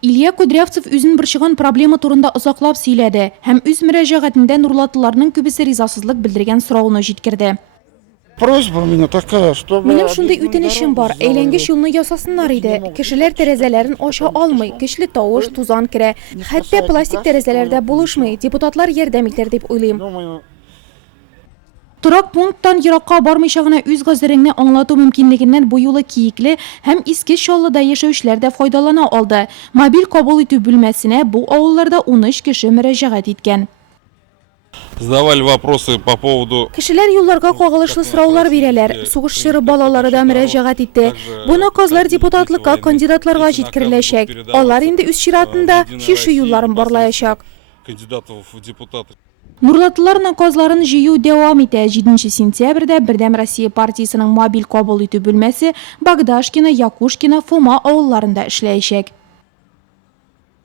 Илья Кудрявцев үзін бір шығын проблема турында ұзақлап сөйледі, һәм үз мөрәҗәгатендә Нурлатыларның күбесе ризасызлык белдергән сорауны җиткерде. Просьба у меня такая, чтобы... Минем шундай үтенечем бар, әйләнгеч юлны ясасыннар иде. Кешеләр тәрәзәләрен аша алмый, көчле тавыш, тузан керә. Хәтта пластик тәрәзәләрдә булышмый. Депутатлар ярдәм итәр дип уйлыйм. Думаю, Торак пункттан еракка бармыйча гына үз гозереңне аңлату мөмкинлегеннән бу юлы киекле һәм иске Чаллыда яшәүчеләр дә файдалана алды. Мобиль кабул итү бүлмәсенә бу авылларда 13 кеше мөрәҗәгать иткән. Задавали вопросы по поводу... Кешеләр юлларга кагылышлы сораулар бирәләр. Сугыш чоры балалары да мөрәҗәгать итте. Бу наказлар депутатлыкка кандидатларга җиткереләчәк. Алар инде үз чиратында чишү юлларын барлаячак. Кандидатов в депутаты. Нурлатылар наказларын җыю дәвам итә. 7 сентябрьдә Бердәм Россия партиясының мобиль кабул итү бүлмәсе Багдашкино, Якушкино, Фома авылларында эшләячәк.